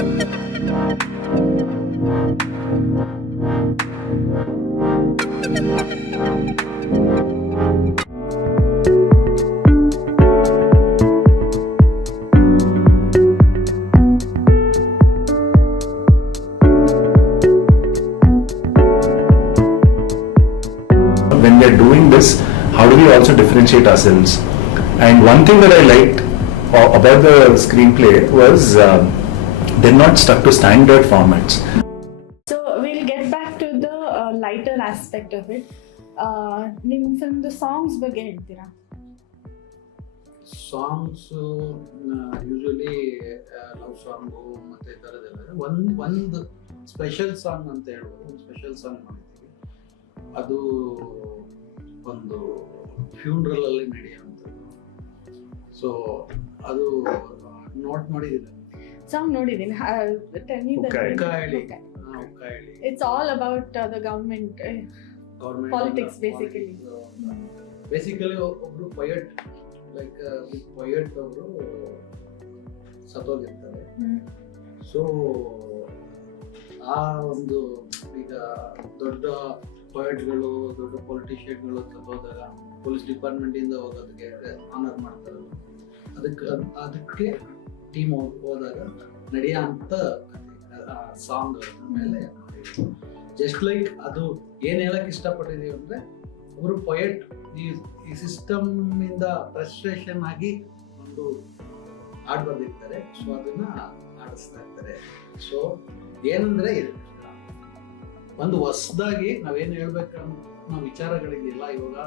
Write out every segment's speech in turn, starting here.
When we are doing this, how do we also differentiate ourselves? And one thing that I liked about the screenplay was they're not stuck to standard formats. So we'll get back to the lighter aspect of it. ನಿಮ್ಮ ಫಿಲ್ಮ್ದು songs ಬಗ್ಗೆ ಹೇಳ್ತೀರಾ? Songs usually love song ಮತ್ತೆ ಈ ಥರದ್ದೆಲ್ಲ ಒಂದು special song ಅಂತ ಹೇಳ್ಬೋದು. ಒಂದು ಸ್ಪೆಷಲ್ ಸಾಂಗ್ ಮಾಡಿದ್ದೀವಿ, ಅದು ಒಂದು ಫ್ಯೂನ್ರಲ್ ಅಲ್ಲಿ ನಡೆಯುವಂಥದ್ದು. ಸೊ ಅದು ನೋಟ್ ಮಾಡಿದ್ದೀನಿ, ಸಾಂಗ್ ನೋಡಿದ್ದೀನಿ. It's all about the government politics basically ಒಬ್ರು ಪೊಯೆಟ್, ಲೈಕ್ ಪೊಯೆಟ್ ಅವರು ಸತ್ತೋಗಿರ್ತಾರೆ. ಸೊ ಆ ಒಂದು ಈಗ ದೊಡ್ಡ ಪೊಯೆಟ್ಗಳು, ದೊಡ್ಡ ಪೊಲಿಟಿಷಿಯನ್ಗಳು ಸತ್ತೋದಾಗ ಪೊಲೀಸ್ ಡಿಪಾರ್ಟ್ಮೆಂಟ್ ಇಂದ ಹೋಗೋದಕ್ಕೆ ಆನರ್ ಮಾಡ್ತಾರಲ್ಲ, ಅದಕ್ಕೆ ಟೀಮ್ ಹೋದಾಗ ನಡೆಯೋ ಅಂತ ಸಾಂಗ್ ಮೇಲೆ ಜಸ್ಟ್ ಲೈಕ್ ಅದು ಏನ್ ಹೇಳಕ್ ಇಷ್ಟಪಟ್ಟಿದೀವಿ ಅಂದ್ರೆ, ಒಬ್ರು ಪೊಯೆಟ್ ಈ ಸಿಸ್ಟಮ್ ಇಂದ ಫ್ರಸ್ಟ್ರೇಷನ್ ಆಗಿ ಒಂದು ಹಾಡ್ ಬರ್ದಿರ್ತಾರೆ. ಸೊ ಅದನ್ನ ಆಡಿಸ್ತಾ ಇರ್ತಾರೆ. ಸೊ ಏನಂದ್ರೆ ಒಂದು ಹೊಸದಾಗಿ ನಾವೇನ್ ಹೇಳ್ಬೇಕನ್ನೋ ವಿಚಾರಗಳಿದೆಯಲ್ಲ, ಇವಾಗ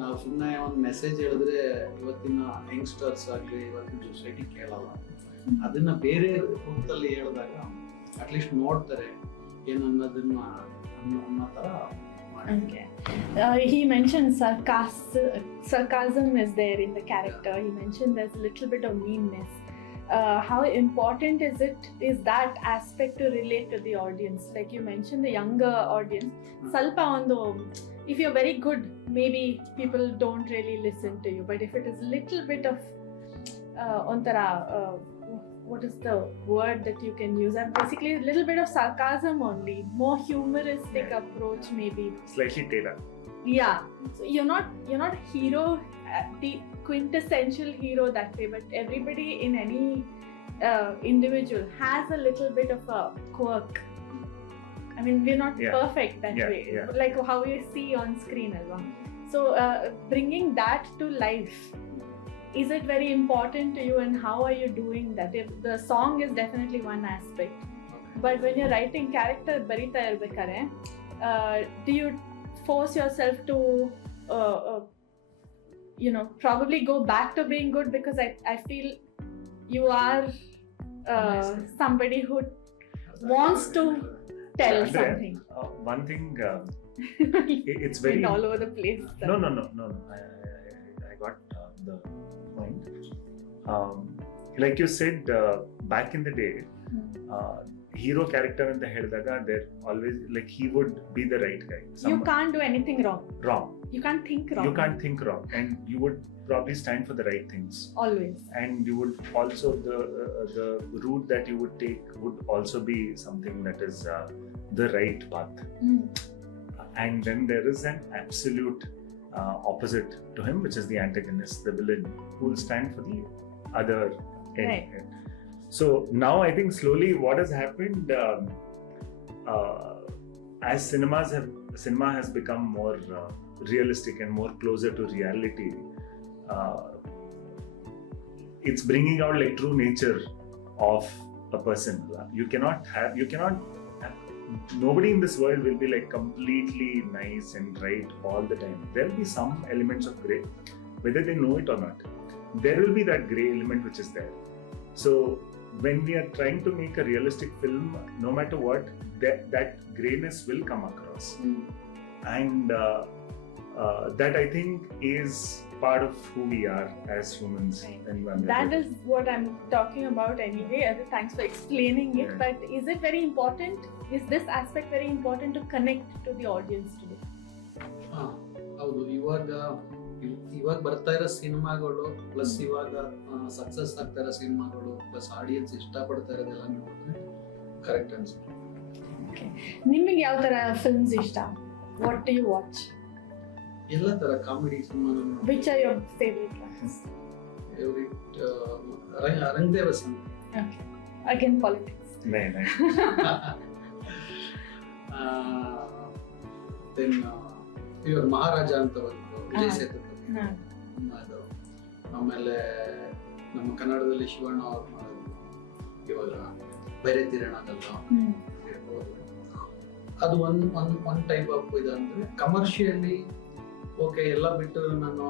ನಾವು ಸುಮ್ಮನೆ ಒಂದು ಮೆಸೇಜ್ ಹೇಳಿದ್ರೆ ಇವತ್ತಿನ ಯಂಗ್ಸ್ಟರ್ಸ್ ಆಗಲಿ ಇವತ್ತಿನ ಸೊಸೈಟಿ ಕೇಳಲ್ಲ. ಅದನ್ನ ಬೇರೆ ರೂಪದಲ್ಲಿ ಹೇಳಿದಾಗ ಅಟ್ಲೀಸ್ಟ್ ನೋಡ್ತಾರೆ ಏನನ್ನೋದನ್ನ ಅನ್ನೋ ಥರ. He mentioned sarcasm is there in the character. He mentioned there's a little bit of meanness. How important is that aspect to relate to the audience? Like you mentioned, the younger audience. Salpa ondo, if you're very good, maybe people don't really listen to you. But if it is little bit of ontara, what is the word that you can use? Basically, a little bit of sarcasm only, more humoristic approach maybe. Slightly tailored. Yeah. So you're not hero, the quintessential hero that way, but everybody in any individual has a little bit of a quirk. I mean, we're not perfect that way, like how you see on screen, alva. So bringing that to life, is it very important to you, and how are you doing that? If the song is definitely one aspect, but when you're writing character barita irbekare, do you force yourself to probably go back to being good? Because I feel you are somebody who wants to tell something. One thing, it's very all over the place. No. I got the point. Like you said, back in the day, hero character ಅಂತ ಹೇಳಿದಾಗ they're always like he would be the right guy. You can't do anything wrong. You can't think wrong. And you would probably stand for the right things. Always. And you would also, the route that you would take would also be something that is the right path. And then there is an absolute opposite to him, which is the antagonist, the villain, who will stand for the other end. Right. So now I think slowly what has happened, as cinema has become more realistic and more closer to reality, it's bringing out like true nature of a person. Nobody in this world will be like completely nice and right all the time. There will be some elements of grey, whether they know it or not. There will be that grey element which is there. So when we are trying to make a realistic film, no matter what, that greyness will come across. And that I think is part of who we are as humans. Right. That is what I'm talking about anyway. Thanks for explaining it. But is it very important? Is this aspect very important to connect to the audience today? ಹೌದು. ಇವಾಗ ಇವಾಗ ಬರ್ತಾ ಇರೋ ಸಿನಿಮಾಗಳು plus ಇವಾಗ success ಆಗ್ತಾ ಇರೋ ಸಿನಿಮಾಗಳು ಪ್ಲಸ್ ಆಡಿಯನ್ಸ್ ಇಷ್ಟಪಡ್ತಾ ಇರೋದೆಲ್ಲ ನೋಡಿದ್ರೆ ಕರೆಕ್ಟ್ ಅನ್ಸುತ್ತೆ. ನಿಮಗೆ ಯಾವ ತರ ಫಿಲ್ಮ್ಸ್ ಇಷ್ಟ? What do you watch? ಎಲ್ಲ ತರ comedy cinema. Which are your favourite ones? Favourite ರಂಗದೇವ ಸಂಘ. Okay, again politics. नहीं ದೆನ್ ಇವರು ಮಹಾರಾಜ ಅಂತ ಬಂತು ವಿಜಯ್ ಸೇತುಪತಿ ಅದು. ಆಮೇಲೆ ನಮ್ಮ ಕನ್ನಡದಲ್ಲಿ ಶಿವಣ್ಣ ಅವ್ರು ಮಾಡೋದು ಇವಾಗ ಬೇರೆ ತಿರಣಗಲ್ಲ ಇರ್ಬೋದು. ಅದು ಒನ್ ಟೈಪ್ ಆಫ್ ಇದು ಅಂದ್ರೆ ಕಮರ್ಷಿಯಲಿ ಓಕೆ ಎಲ್ಲ ಬಿಟ್ಟು ನಾನು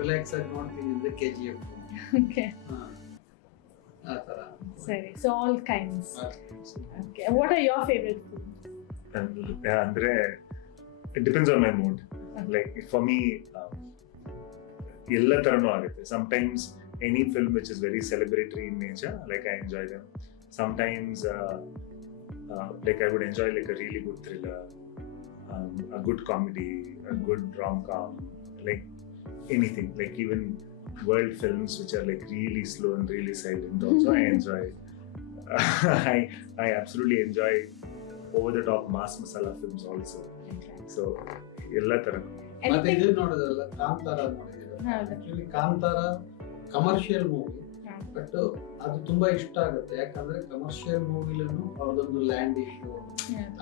ರಿಲ್ಯಾಕ್ಸ್ ಆಗಿ ನೋಡ್ತೀನಿ ಅಂದ್ರೆ KGF. ಓಕೆ, ಆ ತರ. ಸರಿ. So all kinds. Okay, what are your favourite films? ಅಂದ್ರೆ it depends on my mood. Like for me, ಎಲ್ಲ ತರನೂ ಆಗುತ್ತೆ. Sometimes any film which is very celebratory in nature, like I enjoy them. Sometimes like I would enjoy like a really good thriller, a good comedy, a good rom-com, like anything, like even world films which are like really slow and really silent also I enjoy. I absolutely enjoy over the top mass masala films also. So ಎಲ್ಲ ತರ. ಮತ್ತೆ ಇದು ನೋಡೋದಲ್ಲ, ಕಾಂತಾರ ನೋಡಿದ್ದೀರಾ? Actually Kantara commercial movie, but ಅದು ತುಂಬಾ ಇಷ್ಟ ಆಗುತ್ತೆ. ಯಾಕಂದ್ರೆ ಕಮರ್ಷಿಯಲ್ ಮೂವಿಲೂ ಅವ್ರದೊಂದು ಲ್ಯಾಂಡ್ ಇಶ್ಯೂ,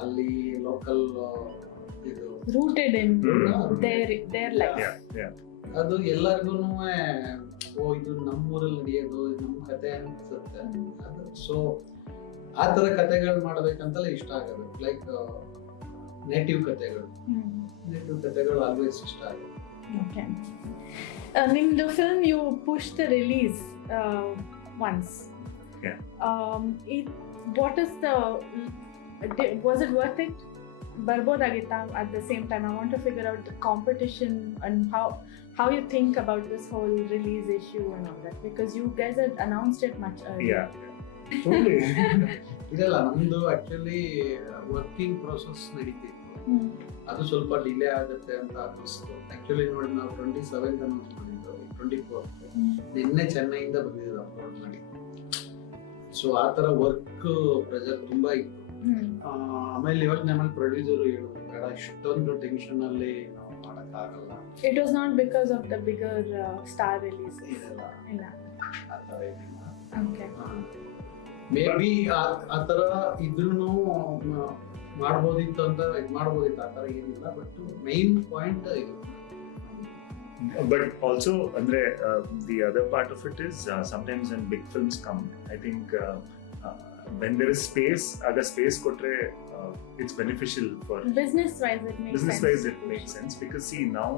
ಅಲ್ಲಿ ಲೋಕಲ್ ಇದು ರೂಟೆಡ್ ಇನ್ ದೇರ್ ಲೈಫ್. ಅದು ಎಲ್ಲರಿಗೂ ಓ ಇದು ನಮ್ಮೂರಲ್ಲಿ ನಡೆಯೋದು, ನಮ್ಮ ಕತೆ ಅನ್ಸುತ್ತೆ. ಅದು ಸೊ ಆ ತರ ಕತೆಗಳು ಮಾಡ್ಬೇಕಂತಲೇ ಇಷ್ಟ ಆಗೋದು. ಲೈಕ್ ನೇಟಿವ್ ಕತೆಗಳು ಆಲ್ವೇಸ್ ಇಷ್ಟ ಆಗುತ್ತೆ. ಓಕೆ, ನಿಮ್ದು film you push the release once. What is the was it worth it? ಬರ್ಬೋದಾಗಿತ್ತಾ at the same time? I want to figure out the competition and how you think about this whole release issue and all that, because you guys had announced it much earlier. ಇದೆಲ್ಲ ನಮ್ದು actually working process ನಡೀತಿತ್ತು. ಅದು ಸ್ವಲ್ಪ delay ಆಗುತ್ತೆ ಅಂತ ಅನ್ನಿಸ್ತು. Actually ನೋಡಿ, ನಾವು 27 ಅನೌನ್ಸ್ ಮಾಡಿದ್ದು, 24 ನಿನ್ನೆ ಚೆನ್ನೈಯಿಂದ ಬಂದಿದ್ದು ಅಪ್ಲೋಡ್ ಮಾಡಿ. ಸೊ ಆ ತರ ವರ್ಕ್ ಪ್ರೆಷರ್ ತುಂಬಾ ಇತ್ತು. ಆಮೇಲೆ ಇವಾಗ ನಮ್ಮಲ್ಲಿ ಪ್ರೊಡ್ಯೂಸರ್ ಹೇಳಿದ್ರು, ಬೇಡ ಇಷ್ಟೊಂದು ಟೆನ್ಷನ್ ಅಲ್ಲಿ ನಾವು ಮಾಡಕ್ಕಾಗಲ್ಲ. It was not because of the bigger star releases. ಇಲ್ಲ, ಆ ತರ ಏನಿಲ್ಲ. Okay. ಮೇ ಬಿ ಆ ತರ ಇದ್ರೂ ಮಾಡ್ಬೋದಿತ್ತು ಅಂತ ಇದು ಮಾಡ್ಬೋದಿತ್ತು, ಆ ತರ ಏನಿಲ್ಲ. ಬಟ್ ಮೈನ್ ಪಾಯಿಂಟ್ ಇದು. But also, andre the other part of it is sometimes when big films come, I think when there is space, other space kotre it's beneficial for business wise. It makes sense because see now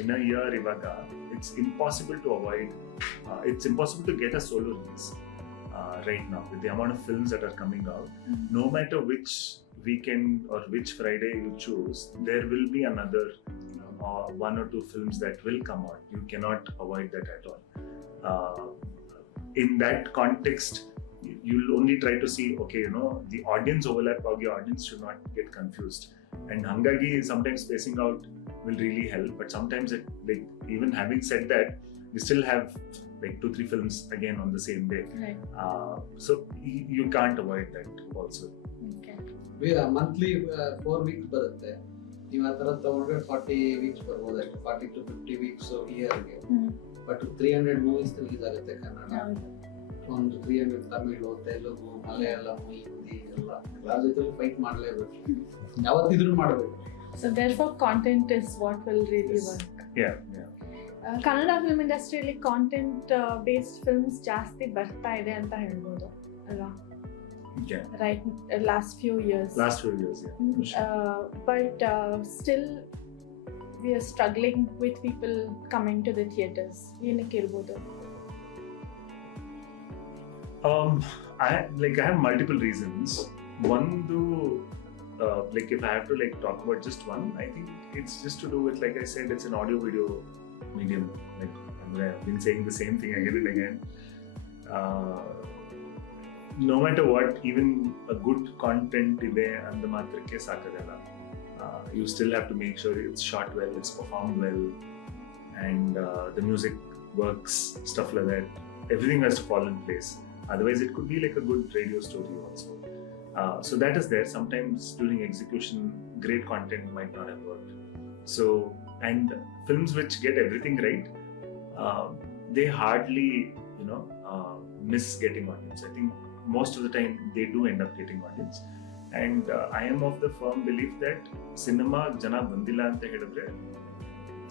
in a year ivaga it's impossible to avoid it's impossible to get a solo release right now with the amount of films that are coming out. No matter which weekend or which Friday you choose, there will be another one or two films that will come out. You cannot avoid that at all. In that context, you'll only try to see, okay, you know, the audience overlap or the audience should not get confused. And hangagi sometimes spacing out will really help, but sometimes it, like, even having said that, we still have like 2-3 films again on the same day. Right. So you can't avoid that also. Okay. We are monthly 4 weeks ಬರುತ್ತೆ. ನೀವು ಆ ಥರ ತಗೊಂಡ್ರೆ 40 weeks ಬರ್ಬೋದು ಅಷ್ಟೇ, 40 to 50 weeks ಇಯರ್ಗೆ. But 300 movies release ಆಗುತ್ತೆ ಕನ್ನಡ, ಒಂದು 300 ತಮಿಳು, ತೆಲುಗು, ಮಲಯಾಳಂ, ಹಿಂದಿ ಎಲ್ಲ ಜೊತೆ ಫೈಟ್ ಮಾಡಲೇಬೇಕು, ಯಾವತ್ತಿದ್ರೂ ಮಾಡಬೇಕು. So therefore content is what will really work. Yeah. Kannada film ಇಂಡಸ್ಟ್ರಿಯಲ್ಲಿ ಕಾಂಟೆಂಟ್ ಬೇಸ್ಡ್ ಫಿಲ್ಮ್ಸ್ ಜಾಸ್ತಿ ಬರ್ತಾ ಇದೆ ಅಂತ ಹೇಳ್ಬೋದು ಅಲ್ವಾ? Right, last few years, yeah. But still we are struggling with people coming to the theaters. ಏನಕ್ಕೆ ಇರ್ಬೋದು? I have multiple reasons. One, like if I have to like talk about just one, I think it's just to do with, like I said, it's an audio video medium. Like I've been saying the same thing again and again. No matter what, even a good content ide and maatrakke saakadalla. You still have to make sure it's shot well, it's performed well, and the music works, stuff like that. Everything has to fall in place. Otherwise, it could be like a good radio story also. So that is there. Sometimes during execution, great content might not have worked. So, and films which get everything right, they hardly, miss getting audience. I think most of the time they do end up getting audience. And I am of the firm belief that cinema jana bandilla anta hedidre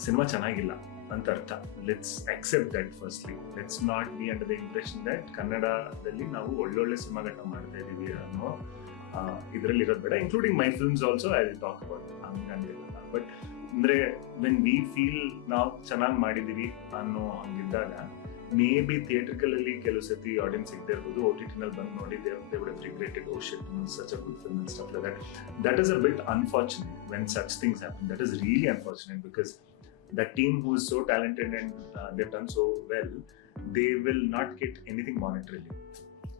cinema chanagilla anta artha. Let's accept that firstly. Let's not be under the impression that Kannadadalli ನಾವು ಒಳ್ಳೊಳ್ಳೆ ಸಿನಿಮಾಗಳನ್ನ ಮಾಡ್ತಾ ಇದೀವಿ ಅನ್ನೋ ಇದರಲ್ಲಿ ಇರೋದು ಬೇಡ. Including my films also I will talk about ಹಂಗಂತಿಲ್ಲ. ಬಟ್ ಅಂದ್ರೆ ವೆನ್ ವಿ ಫೀಲ್ ನಾವು ಚೆನ್ನಾಗಿ ಮಾಡಿದೀವಿ ಅನ್ನೋ ಹಂಗಿದ್ದಾಗ ಮೇ ಬಿ ಥಿಯೇಟ್ರಿಕಲಲ್ಲಿ ಕೆಲವು ಸತಿ ಆಡಿಯನ್ಸ್ ಸಿಗದೆ ಇರ್ಬೋದು. OTT ನಲ್ಲಿ ಬಂದು ನೋಡಿ they would have regretted, oh shit, such a good film and stuff like that. That is a bit unfortunate when such things happen. That is really unfortunate because that team who is so talented and they've done so well, they will not get anything monetarily.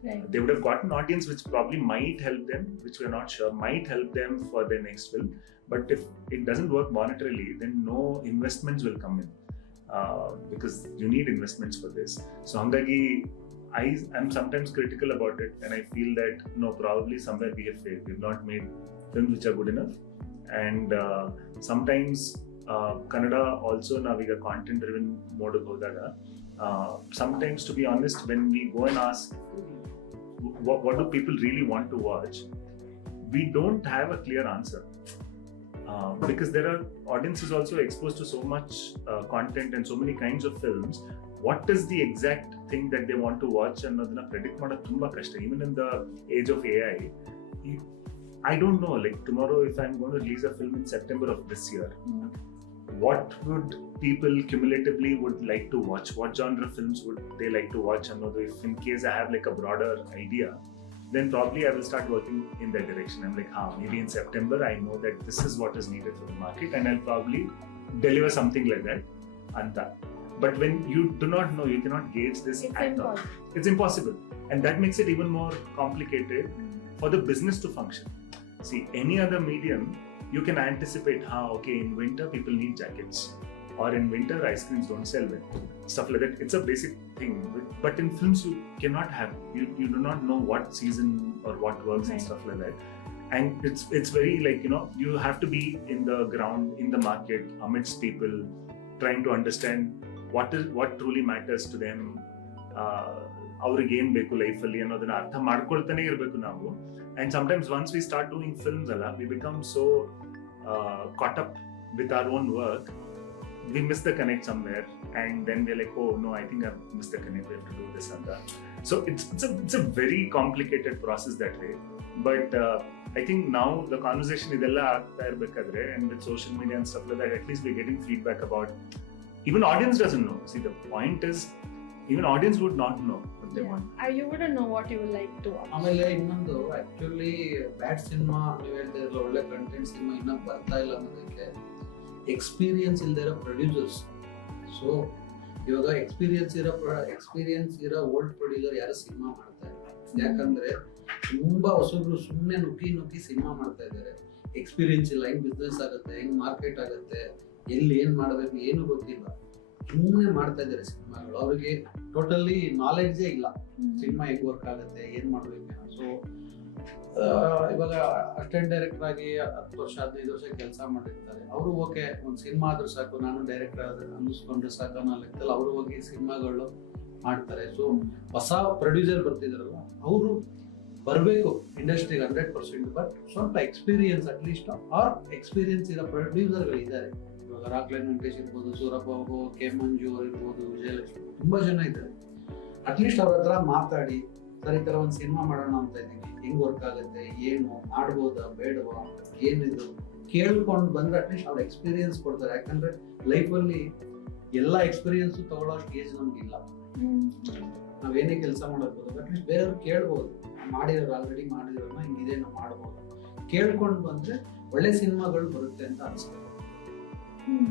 Right. They would have gotten audience which probably might help them, which we're not sure, might help them for their next film. But if it doesn't work monetarily, then no investments will come in. Because you need investments for this. So hangagi I'm sometimes critical about it, and I feel that no, probably somewhere we have failed. We've not made films which are good enough. And sometimes Kannada also naviga content driven mode hodaga, sometimes to be honest, when we go and ask what do people really want to watch, we don't have a clear answer. Because there are audiences also exposed to so much content and so many kinds of films. What is the exact thing that they want to watch annodana predict ಮಾಡೋದು ತುಂಬಾ ಕಷ್ಟ. Even in the age of AI, I don't know, like tomorrow if I'm going to release a film in September of this year, what would people cumulatively would like to watch? What genre films would they like to watch? Another, if in case I have like a broader idea, then probably I will start working in that direction. I'm like, maybe in September I know that this is what is needed for the market, and I'll probably deliver something like that. Anta. But when you do not know, you cannot gauge this at all. It's impossible. And that makes it even more complicated for the business to function. See, any other medium, you can anticipate, okay, in winter people need jackets. Or in winter, ice creams don't sell well. Stuff like that. It's a basic thing. But in films, you cannot have, you do not know what season or what works and stuff like that. And it's very like, you have to be in the ground, in the market, amidst people, trying to understand what truly matters to them. ಅವ್ರಿಗೆ ಏನ್ ಬೇಕು ಲೈಫಲ್ಲಿ ಅನ್ನೋದನ್ನ ಅರ್ಥ ಮಾಡ್ಕೊಳ್ತಾನೆ ಇರಬೇಕು ನಾವು. And sometimes once we start doing films, we become so caught up with our own work, we miss the connect somewhere, and then we're like, oh no, I think I've missed the connect, we have to do this and that. So it's a very complicated process that way. But I think now the conversation idella aagta irbekadre, and with social media and stuff like that, at least we're getting feedback about, even audience doesn't know. See, the point is, even audience would not know what they want. You wouldn't know what you would like to watch. ಆಮೇಲೆ ಇನ್ನೊಂದು actually ಬ್ಯಾಡ್ cinema ನೀವು ಹೇಳ್ತಾ ಇರಲ್ಲ, ಒಳ್ಳೆ content cinema ಇನ್ನೂ ಬರ್ತಾ ಇಲ್ಲ ಅನ್ನೋದಕ್ಕೆ ಎಕ್ಸ್ಪೀರಿಯನ್ಸ್ ಇಲ್ಲದೆ ಇರೋ ಪ್ರೊಡ್ಯೂಸರ್ಸ್. ಸೊ ಇವಾಗ ಎಕ್ಸ್ಪೀರಿಯನ್ಸ್ ಇರೋ ಓಲ್ಡ್ ಪ್ರೊಡ್ಯೂಸರ್ ಯಾರು ಸಿನಿಮಾ ಮಾಡ್ತಾ ಇಲ್ಲ. ಯಾಕಂದ್ರೆ ತುಂಬಾ ಹೊಸಬ್ರು ಸುಮ್ಮನೆ ನುಗ್ಗಿ ಸಿನಿಮಾ ಮಾಡ್ತಾ ಇದ್ದಾರೆ. ಎಕ್ಸ್ಪೀರಿಯನ್ಸ್ ಇಲ್ಲ, ಹೆಂಗ್ ಬಿಸ್ನೆಸ್ ಆಗುತ್ತೆ, ಹೆಂಗ್ ಮಾರ್ಕೆಟ್ ಆಗುತ್ತೆ, ಎಲ್ಲಿ ಏನ್ ಮಾಡ್ಬೇಕು ಏನು ಗೊತ್ತಿಲ್ಲ, ಸುಮ್ಮನೆ ಮಾಡ್ತಾ ಇದ್ದಾರೆ ಸಿನಿಮಾಗಳು. ಅವ್ರಿಗೆ ಟೋಟಲಿ ನಾಲೆಡ್ಜೇ ಇಲ್ಲ ಸಿನಿಮಾ ಹೇಗ್ ವರ್ಕ್ ಆಗುತ್ತೆ, ಏನ್ ಮಾಡ್ಬೇಕು. ಸೊ ಇವಾಗ ಅಸಿಸ್ಟೆಂಟ್ ಡೈರೆಕ್ಟರ್ ಆಗಿ 10 ವರ್ಷ 15 ವರ್ಷ ಕೆಲಸ ಮಾಡಿರ್ತಾರೆ. ಅವರು ಓಕೆ, ಒಂದು ಸಿನಿಮಾ ಆದ್ರೂ ಸಾಕು, ನಾನು ಡೈರೆಕ್ಟರ್ ಆದ್ರೆ ಅನ್ನಿಸ್ಕೊಂಡ್ರೆ ಸಾಕು ಅನ್ನೋ ಲೆಕ್ಕದಲ್ಲಿ ಅವರು ಹೋಗಿ ಸಿನಿಮಾಗಳು ಮಾಡ್ತಾರೆ. ಸೊ ಹೊಸ ಪ್ರೊಡ್ಯೂಸರ್ ಬರ್ತಿದಾರಲ್ಲ, ಅವರು ಬರಬೇಕು ಇಂಡಸ್ಟ್ರಿಗೆ 100%. ಬಟ್ ಸ್ವಲ್ಪ ಎಕ್ಸ್ಪೀರಿಯನ್ಸ್ ಅಟ್ಲೀಸ್ಟ್ ಆರ್ ಎಕ್ಸ್ಪೀರಿಯನ್ಸ್ ಇರೋ ಪ್ರೊಡ್ಯೂಸರ್ಗಳು ಇದ್ದಾರೆ. ಇವಾಗ ರಾಕ್ಲೈನ್ ವೆಂಕಟೇಶ್ ಇರ್ಬೋದು, ಸೂರಪ್ಪ ಬಾಬು, ಕೆ ಮಂಜು ಇರ್ಬೋದು, ವಿಜಯಲಕ್ಷ್ಮಿ, ತುಂಬಾ ಜನ ಇದ್ದಾರೆ. ಅಟ್ಲೀಸ್ಟ್ ಅವ್ರ ಹತ್ರ ಮಾತಾಡಿ, ಸರ್ ಈ ತರ ಒಂದು ಸಿನಿಮಾ ಮಾಡೋಣ ಅಂತ ಇದ್ದೀನಿ, ಹೆಂಗ್ ವರ್ಕ್ ಆಗುತ್ತೆ, ಏನು ಮಾಡ್ಬೋದಾ ಬೇಡವಾ, ಏನಿದು ಕೇಳ್ಕೊಂಡು ಬಂದ್ರೆ ಅಟ್ಲೀಸ್ಟ್ ಅವ್ರ ಎಕ್ಸ್ಪೀರಿಯನ್ಸ್ ಕೊಡ್ತಾರೆ. ಯಾಕಂದ್ರೆ ಲೈಫಲ್ಲಿ ಎಲ್ಲ ಎಕ್ಸ್ಪೀರಿಯನ್ಸ್ ತಗೊಳ್ಳೋಷ್ಟು ಏಜ್ ನಮ್ಗಿಲ್ಲ. ನಾವೇನೇ ಕೆಲಸ ಮಾಡೋದು ಅಟ್ಲೀಸ್ಟ್ ಬೇರೆಯವ್ರು ಕೇಳ್ಬೋದು, ಮಾಡಿರೋರು ಆಲ್ರೆಡಿ ಮಾಡಿರೋರ್ನ ಹಿಂಗಿದೆ ನಾವು ಮಾಡ್ಬೋದು. ಕೇಳ್ಕೊಂಡು ಬಂದ್ರೆ ಒಳ್ಳೆ ಸಿನಿಮಾಗಳು ಬರುತ್ತೆ ಅಂತ ಅನ್ಸುತ್ತೆ.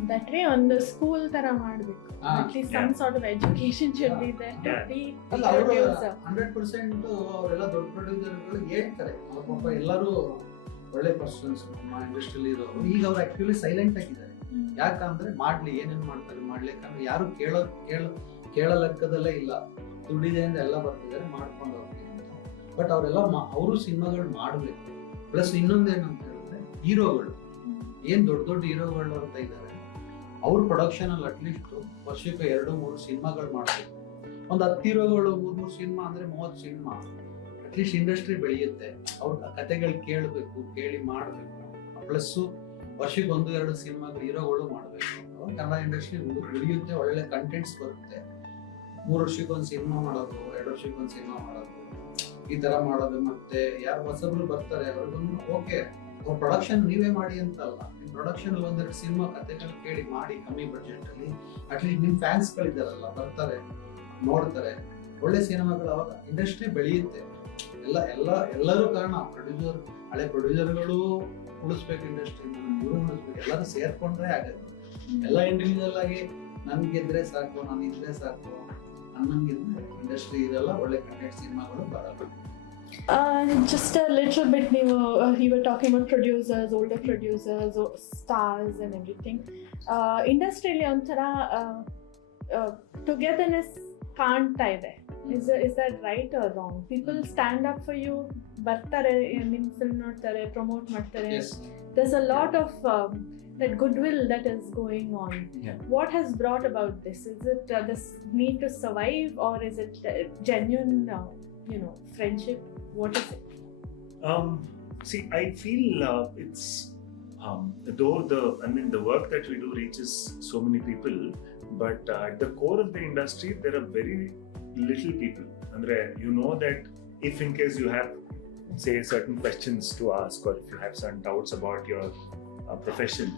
That way ಒಂದು ಸ್ಕೂಲ್ ತರ ಮಾಡ್ಬೇಕು. At least some sort of education should be there to be a producer. 100% ಅವರೆಲ್ಲ ದೊಡ್ಡ ಪ್ರೊಡ್ಯೂಸರ್ಗಳು ಹೇಳ್ತಾರೆ. ಪಾಪ ಎಲ್ಲರೂ ಒಳ್ಳೆ ಪರ್ಸನ್ಸ್ ನಮ್ಮ ಇಂಡಸ್ಟ್ರಿಯಲ್ಲಿ ಇರೋರು. ಈಗ ಅವ್ರು ಆಕ್ಚುಲಿ ಸೈಲೆಂಟ್ ಆಗಿದ್ದಾರೆ. ಯಾಕಂದ್ರೆ ಮಾಡ್ಲಿ, ಏನೇನ್ ಮಾಡ್ತಾರೆ ಮಾಡ್ಲಿಕ್ಕಂದ್ರೆ ಯಾರು ಕೇಳೋ ಲೆಕ್ಕದಲ್ಲೇ ಇಲ್ಲ. ದುಡ್ಡಿದೆ ಅಂತ ಎಲ್ಲ ಬರ್ತಿದ್ದಾರೆ, ಮಾಡ್ಕೊಂಡು ಹೋಗ್ತೀವಿ ಅಂತ. ಬಟ್ ಅವರೆಲ್ಲ ಅವರು ಸಿನಿಮಾಗಳು ಮಾಡ್ಬೇಕು. ಪ್ಲಸ್ ಇನ್ನೊಂದೇನಂತ ಹೇಳಿದ್ರೆ ಹೀರೋಗಳು ಏನ್ ದೊಡ್ಡ ಹೀರೋಗಳು ಅಂತ ಇದ್ದಾರೆ, ಅವ್ರ ಪ್ರೊಡಕ್ಷನ್ ಅಲ್ಲಿ ಅಟ್ಲೀಸ್ಟ್ ವರ್ಷಕ್ಕೆ 2-3 ಸಿನಿಮಾಗಳು ಮಾಡ್ಬೇಕು. ಒಂದ್ 10 ಹೀರೋಗಳು 3 ಸಿನಿಮಾ ಅಂದ್ರೆ 30 ಸಿನಿಮಾ. ಅಟ್ಲೀಸ್ಟ್ ಇಂಡಸ್ಟ್ರಿ ಬೆಳೆಯುತ್ತೆ. ಅವ್ರ ಕತೆಗಳು ಕೇಳಬೇಕು, ಕೇಳಿ ಮಾಡ್ಬೇಕು. ಪ್ಲಸ್ ವರ್ಷಕ್ಕೆ 1-2 ಸಿನಿಮಾಗಳು ಹೀರೋಗಳು ಮಾಡ್ಬೇಕು. ಕನ್ನಡ ಇಂಡಸ್ಟ್ರಿ ಬೆಳೆಯುತ್ತೆ, ಒಳ್ಳೆ ಕಂಟೆಂಟ್ಸ್ ಬರುತ್ತೆ. 3 ವರ್ಷಕ್ಕೊಂದು ಸಿನಿಮಾ ಮಾಡೋದು, 2 ವರ್ಷಕ್ಕೊಂದು ಸಿನಿಮಾ ಮಾಡೋದು, ಈ ತರ ಮಾಡೋದು. ಮತ್ತೆ ಯಾರು ಹೊಸಬ್ರು ಬರ್ತಾರೆ ಅವ್ರಿಗೊಂದು ಓಕೆ, ಅವ್ರ ಪ್ರೊಡಕ್ಷನ್ ನೀವೇ ಮಾಡಿ ಅಂತಲ್ಲ, ನಿಮ್ ಪ್ರೊಡಕ್ಷನ್ ಅಲ್ಲಿ 1-2 ಸಿನಿಮಾ ಕತೆಗಳು ಕೇಳಿ ಮಾಡಿ ಕಮ್ಮಿ ಬಜೆಟ್ ಅಲ್ಲಿ. ಅಟ್ಲೀಸ್ಟ್ ನಿಮ್ ಫ್ಯಾನ್ಸ್ ಗಳಿದಾರಲ್ಲ, ಬರ್ತಾರೆ, ನೋಡ್ತಾರೆ, ಒಳ್ಳೆ ಸಿನಿಮಾಗಳು. ಅವಾಗ ಇಂಡಸ್ಟ್ರಿ ಬೆಳೆಯುತ್ತೆ. ಎಲ್ಲರೂ ಕಾರಣ ಪ್ರೊಡ್ಯೂಸರ್, ಹಳೆ ಪ್ರೊಡ್ಯೂಸರ್ಗಳು ಉಳಿಸ್ಬೇಕು, ಇಂಡಸ್ಟ್ರಿ ಇವರು ಉಳಿಸ್ಬೇಕು, ಎಲ್ಲರೂ ಸೇರ್ಕೊಂಡ್ರೆ ಆಗದು. ಎಲ್ಲ ಇಂಡಿವಿಜುವಲ್ ಆಗಿ ನನ್ ಗೆದ್ರೆ ಸಾಕು, ನಾನು ಇದ್ರೆ ಸಾಕು ಅನ್ನಂಗಿದ್ರೆ ಇಂಡಸ್ಟ್ರಿ ಇರಲ್ಲ, ಒಳ್ಳೆ ಕಂಟೆಂಟ್ ಸಿನಿಮಾಗಳು ಬರಲ್ಲ. Just a little bit, you were talking about producers, older producers, stars and everything. Industry onthara togetherness ಕಾಣ್ತಾ ಇದೆ. Is that right or wrong? People stand up for you, ಬರ್ತಾರೆ, ನಿಮ್ ಫಿಲ್ಮ್ ನೋಡ್ತಾರೆ, ಪ್ರಮೋಟ್ ಮಾಡ್ತಾರೆ. There's a lot of that goodwill that is going on. What has brought about this? Is it this need to survive, or is it genuine friendship? What is it? See, I feel it's though the work that we do reaches so many people, but at the core of the industry there are very little people. Andre, you know that if in case you have, say, certain questions to ask, or if you have certain doubts about your profession,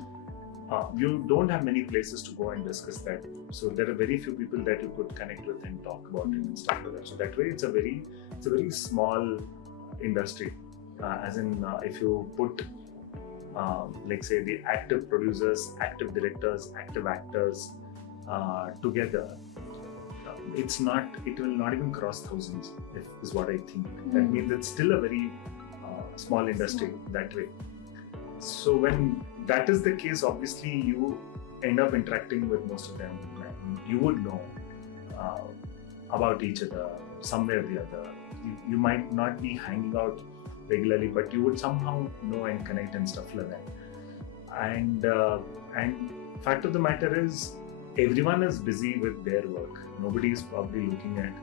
you don't have many places to go and discuss that. So there are very few people that you could connect with and talk about it and stuff like that. So that way it's a very small industry. As in, if you put like say the active producers, active directors, active actors together, it will not even cross thousands, is what I think. That means it's still a very small industry that way. So when that is the case, obviously you end up interacting with most of them. You would know about each other somewhere or the other. You might not be hanging out regularly, but you would somehow know and connect and stuff like that. And fact of the matter is, everyone is busy with their work. Nobody is probably looking at,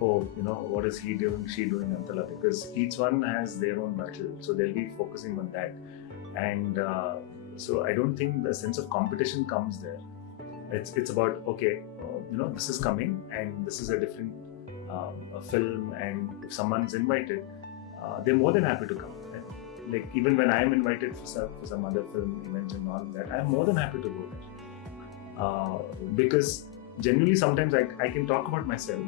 what is he doing, she doing, antala, because each one has their own battle. So they'll be focusing on that. And so I don't think the sense of competition comes there. It's about, okay, this is coming and this is a different film, and if someone's invited, they're more than happy to come. Like even when I'm invited for some other film events and all that, I'm more than happy to go there. Because genuinely sometimes I can talk about myself.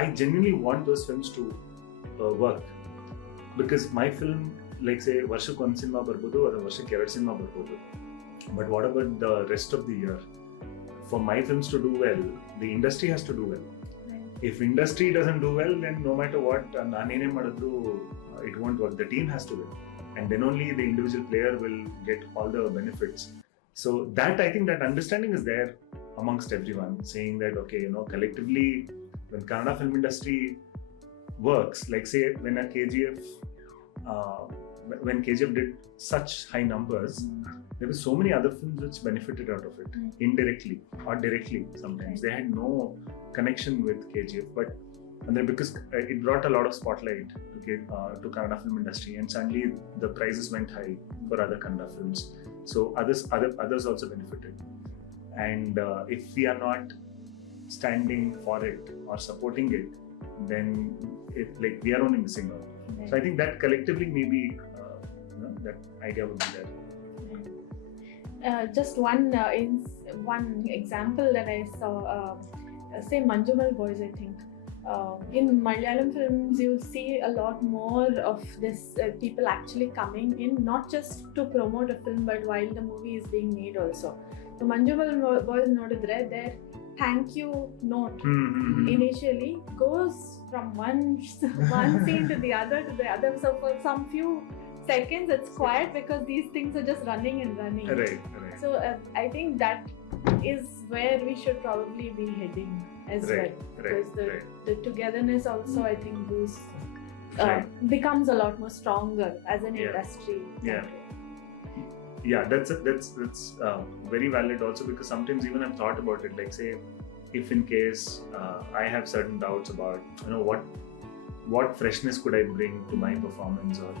I genuinely want those films to work, because my film, like say, ವರ್ಷಕ್ಕೆ 1 cinema ಬರ್ಬೋದು, ಅಥವಾ ವರ್ಷಕ್ಕೆ 2 cinema ಬರ್ಬೋದು. But what about the rest of the year? For my films to do well, the industry has to do well. If industry doesn't do well, then no matter what ನಾನೇನೇ ಮಾಡಿದ್ರು it won't work. The team has to win, and then only the individual player will get all the benefits. So that, I think, that understanding is there amongst everyone, saying that, okay, collectively, when Kannada film industry works, like say when KGF did such high numbers, there were so many other films which benefited out of it, indirectly or directly. Sometimes they had no connection with KGF, but because it brought a lot of spotlight to Kannada film industry, and suddenly the prices went high for other Kannada films. So others also benefited. And if we are not standing for it or supporting it, then we are only missing out. So I think that collectively maybe that idea would be there. Just one example that I saw, say Manjumal Boys, I think. In Malayalam films, you'll see a lot more of this people actually coming in, not just to promote a film, but while the movie is being made also. So Manjumal Boys nodidre, their thank you note initially goes from one scene to the other. So for some few seconds it's quiet because these things are just running and running. Right. So I think that is where we should probably be heading as well. Because the togetherness also, I think, goes becomes a lot more stronger as an industry. Yeah, that's very valid also, because sometimes even I've thought about it, like say if in case I have certain doubts about what freshness could I bring to my performance, or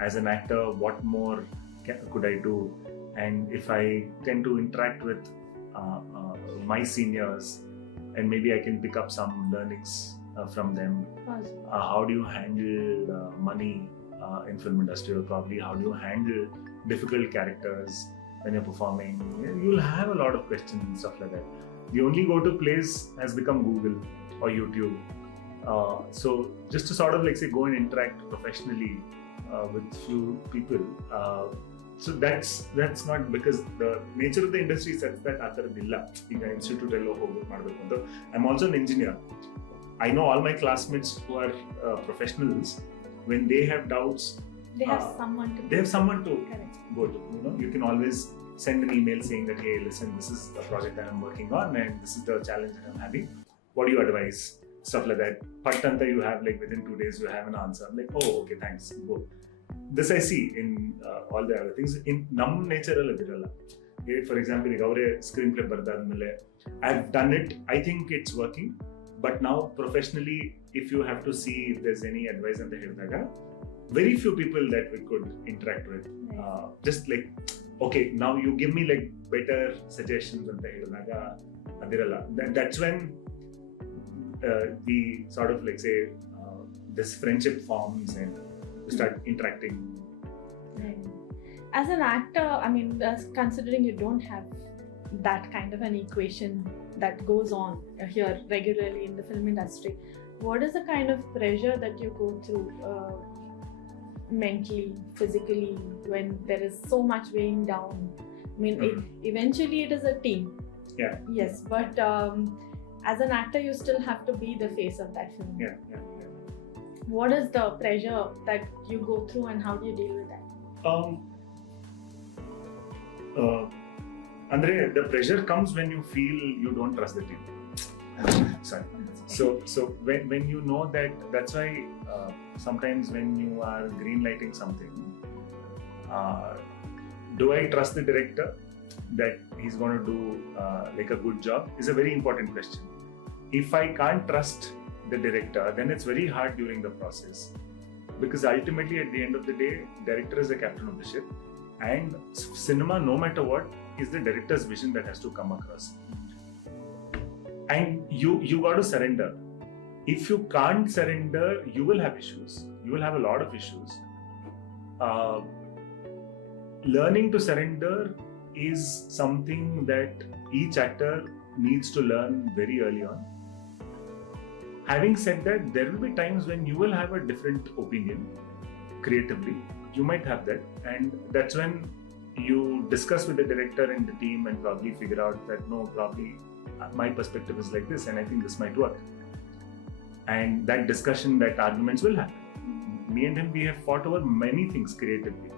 as an actor what more could I do, and if I tend to interact with my seniors and maybe I can pick up some learnings from them. How do you handle money in film industry, or probably how do you handle difficult characters when you're performing? You'll have a lot of questions and stuff like that. The only go-to place has become Google or YouTube. So just to sort of like say go and interact professionally with few people. So that's not, because the nature of the industry is such that ಆತರದಿಲ್ಲ. ಈಗ institute ಎಲ್ಲೋ ಹೋಗ್ಬಿಟ್ಟು ಮಾಡಬೇಕು ಅಂತ. I'm also an engineer. I know all my classmates who are professionals. When they have doubts, they have someone to go to. You can always send an email saying that, hey, listen, this is the project that I'm working on and this is the challenge that I'm having. What do you advise? Stuff like that. Part-2 you have like within 2 days you have an answer. I'm like, oh, okay, thanks, go. This I see in all the other things. In nam nature alladilla. For example, ಈಗ ಅವರೇ screenplay ಬರ್ದಾದ್ಮೇಲೆ I've done it, I think it's working, but now professionally if you have to see if there's any advice ಅಂತ ಹೇಳಿದಾಗ very few people that we could interact with. Just like, okay, now you give me like better suggestions ಅಂತ ಹೇಳಿದಾಗ ಅದಿರಲ್ಲ. That's when we sort of like say this friendship forms and we start interacting. As an actor, I mean, considering you don't have that kind of an equation that goes on here regularly in the film industry, what is the kind of pressure that you go through mentally, physically, when there is so much weighing down? I mean, eventually it is a team. Yeah. Yes, but as an actor, you still have to be the face of that film. Yeah. What is the pressure that you go through and how do you deal with that? Andre, the pressure comes when you feel you don't trust the team. Sorry. So when you know that, that's why sometimes when you are green lighting something, do I trust the director that he's going to do like a good job is a very important question. If I can't trust the director, then it's very hard during the process, because ultimately at the end of the day, director is the captain of the ship, and cinema, no matter what, is the director's vision that has to come across. And you got to surrender. If you can't surrender, you will have issues. You will have a lot of issues. Learning to surrender is something that each actor needs to learn very early on. Having said that, there will be times when you will have a different opinion creatively. You might have that, and that's when you discuss with the director and the team and probably figure out that no, probably my perspective is like this and I think this might work. And that discussion, that arguments will happen. Me and him, we have fought over many things creatively.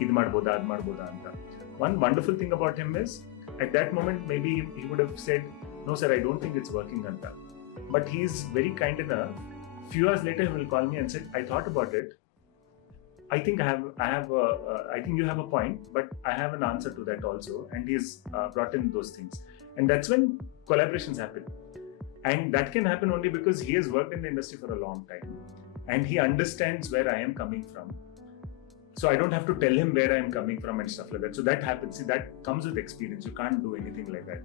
Idu madboda, adu madboda anta. One wonderful thing about him is, at that moment maybe he would have said, no sir, I don't think it's working anta. But he's very kind enough. Few hours later, he will call me and say, I thought about it. I think I think you have a point, but I have an answer to that also. And he's brought in those things. And that's when collaborations happen. And that can happen only because he has worked in the industry for a long time. And he understands where I am coming from. So I don't have to tell him where I am coming from and stuff like that. So that happens. See, that comes with experience. You can't do anything like that.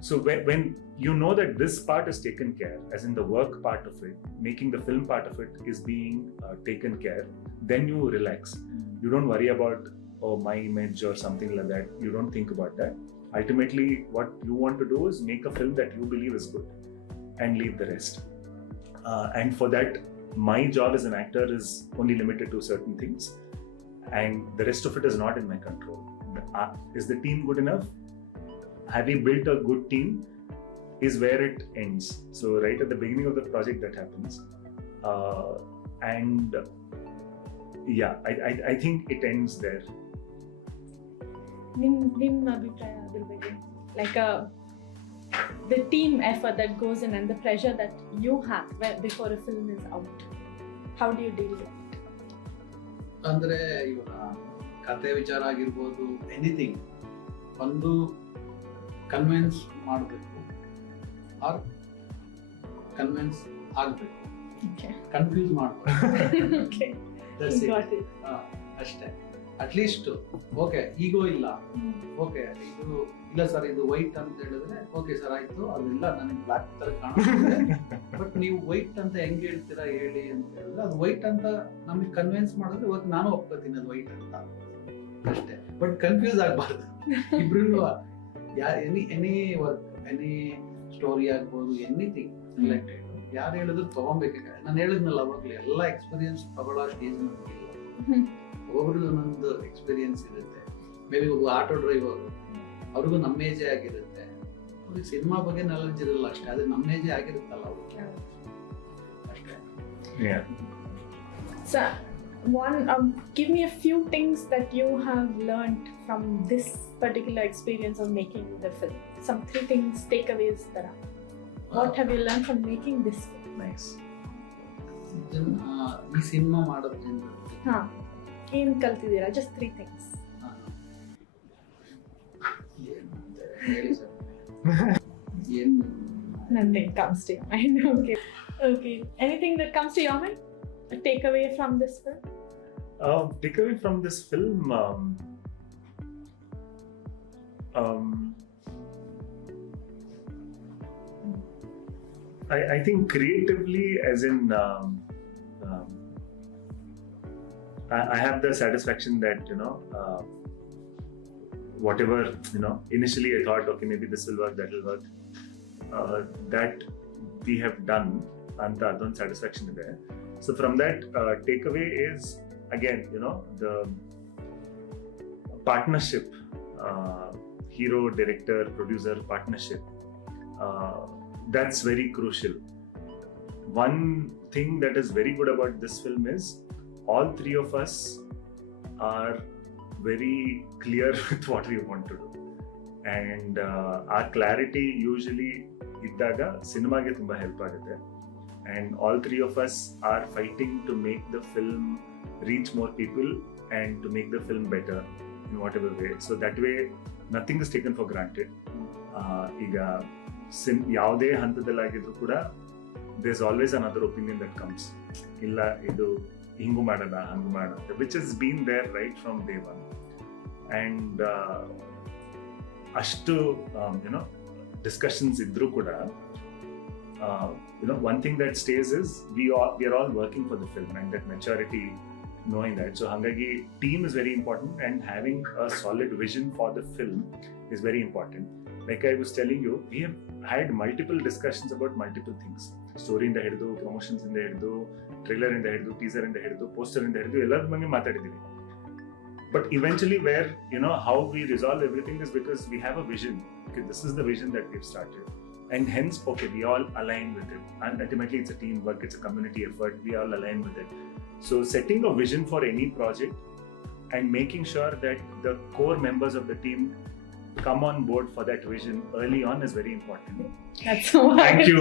So when you know that this part is taken care, as in the work part of it, making the film part of it is being taken care, then you relax. You don't worry about, oh, my image or something like that. You don't think about that. Ultimately, what you want to do is make a film that you believe is good and leave the rest. And for that, my job as an actor is only limited to certain things, and the rest of it is not in my control. Is the team good enough? Have we built a good team? Is where it ends. So right at the beginning of the project that happens. And Yeah, I think it ends there. ನಿಮ್ಮ ಅಭಿಪ್ರಾಯ ಅದ್ರ ಬಗ್ಗೆ like the team effort that goes in and the pressure that you have before a film is out, how do you deal with it? ಅಂದ್ರೆ ಇವಾಗ ಕತೆ ವಿಚಾರ ಆಗಿರ್ಬೋದು, anything ಒಂದು ಕನ್ವಿನ್ಸ್ ಮಾಡಬೇಕು ಆರ್ ಕನ್ವಿನ್ಸ್ ಆಗಬೇಕು, ಕನ್ಫ್ಯೂಸ್ ಮಾಡಬೇಕು. Okay, got it. ಅಷ್ಟೇ. ಅಟ್ಲೀಸ್ಟ್ ಓಕೆ ಈಗೋ ಇಲ್ಲ, ಓಕೆ ಇದು ಇಲ್ಲ ಸರ್ ಇದು ವೈಟ್ ಅಂತ ಹೇಳಿದ್ರೆ ಓಕೆ ಸರ್ ಆಯ್ತು, ಅದೆಲ್ಲ ನನಗೆ ಬ್ಲಾಕ್ ತರ ಕಾಣುತ್ತೆ, ಬಟ್ ನೀವು ವೈಟ್ ಅಂತ ಹೆಂಗ್ ಹೇಳ್ತೀರಾ ಹೇಳಿ ಅಂತ ಹೇಳಿದ್ರೆ ಅದು ವೈಟ್ ಅಂತ ನಮಗೆ ಕನ್ವಿನ್ಸ್ ಮಾಡಿದ್ರೆ ಇವತ್ತು ನಾನು ಒಪ್ಕೋತೀನಿ ಅದು ವೈಟ್ ಅಂತ ಅಷ್ಟೇ. ಬಟ್ ಕನ್ಫ್ಯೂಸ್ ಆಗಬಾರ್ದು ಇಬ್ರು. ಎನಿ ವರ್ಕ್, ಎನಿ ಸ್ಟೋರಿ ಆಗ್ಬೋದು, ಎನಿಥಿಂಗ್ ರಿಲೇಟೆಡ್ ಯಾರು ಹೇಳಿದ್ರು ತಗೊಬೇಕಾಗ ನಾನು ಹೇಳಿದ್ನಲ್ಲ ಅವಾಗಲೇ ಎಲ್ಲ ಎಕ್ಸ್ಪೀರಿಯನ್ಸ್ ತಗೊಳ್ಳೋ ಸ್ಟೇಜ್ ನಮಗಿಲ್ಲ. ಒಬ್ಬೊಬ್ರದ್ದು ಒಂದೊಂದು ಎಕ್ಸ್ಪೀರಿಯನ್ಸ್ ಇರುತ್ತೆ. ಮೇ ಬಿ ಒಬ್ಬ ಆಟೋ ಡ್ರೈವರ್, ಅವ್ರಿಗೂ ನಮ್ಮ ಏಜೇ ಆಗಿರುತ್ತೆ, ಅವ್ರಿಗೆ ಸಿನಿಮಾ ಬಗ್ಗೆ ನಾಲೆಡ್ಜ್ ಇರಲ್ಲ ಅಷ್ಟೇ, ಆದ್ರೆ ನಮ್ಮ ಏಜೇ ಆಗಿರುತ್ತಲ್ಲ ಅವ್ರಿಗೆ ಅಷ್ಟೇ. So, give me a few things that you have learned from this particular experience of making the film. Some 3 things, takeaways ತರ. What have you learned from making this film? Nice. ಈ cinema ಮಾಡೋದ್ರಿಂದ ಏನ್ ಕಲ್ತಿದ್ದೀರಾ? Just 3 things. Nothing comes to your mind. Okay. Anything that comes to your mind? A takeaway from this film? Takeaway from this film, I think creatively, as in I have the satisfaction that whatever initially I thought, okay, maybe this will work, that will work, that we have done, anta adon satisfaction ide. So from that, takeaway is again the partnership, hero director producer partnership, that's very crucial. One thing that is very good about this film is all 3 of us are very clear with what we want to do, and our clarity usually iddaga cinema ge tumba help agutte, and all 3 of us are fighting to make the film reach more people and to make the film better in whatever way. So that way nothing is taken for granted. Iga ಯಾವುದೇ ಹಂತದಲ್ಲಾಗಿದ್ರು ಕೂಡ there's always another opinion that comes, ಇಲ್ಲ ಇದು ಹಿಂಗು ಮಾಡೋಣ ಹಂಗು ಮಾಡೋಣ, which has been there right from day one. And ಅಷ್ಟು discussions ಇದ್ರು ಕೂಡ one thing that stays is we are all working for the film, and that maturity, knowing that. So hangagi team is very important, and having a solid vision for the film is very important. Like I was telling you, we have had multiple discussions about multiple things. Story ಇಂದ ಹಿಡಿದು, promotions ಇಂದ ಹಿಡಿದು, trailer ಇಂದ ಹಿಡಿದು, teaser ಇಂದ ಹಿಡಿದು, poster ಇಂದ ಹಿಡಿದು ಎಲ್ಲರ ಬಗ್ಗೆ ಮಾತಾಡಿದೀವಿ. But eventually where how we resolve everything is because we have a vision. Okay, this is the vision that we've started, and hence okay, we all align with it, and ultimately it's a teamwork, it's a community effort, we all align with it. So setting a vision for any project and making sure that the core members of the team come on board for that vision early on is very important. That's so Thank you.